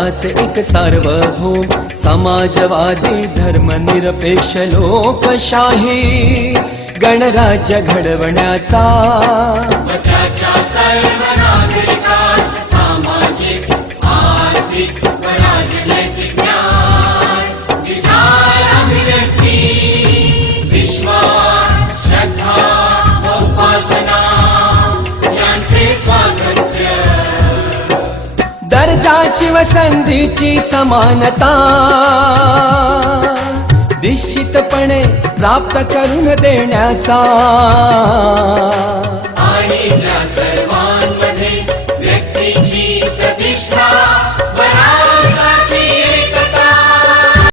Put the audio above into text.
भारताचे एक सार्वभौम समाजवादी धर्मनिरपेक्ष लोकशाही गणराज्य घडवण्याचा व त्याच्या सर्व नागरिकास सामाजिक आर्थिक व राजनैतिक न्याय विचार अभिव्यक्ती विश्वास श्रद्धा व उपासना यांचे स्वातंत्र्य दर्जाची व संधीची समानता निश्चितपणे प्राप्त करून देण्याचा आणि त्या सर्व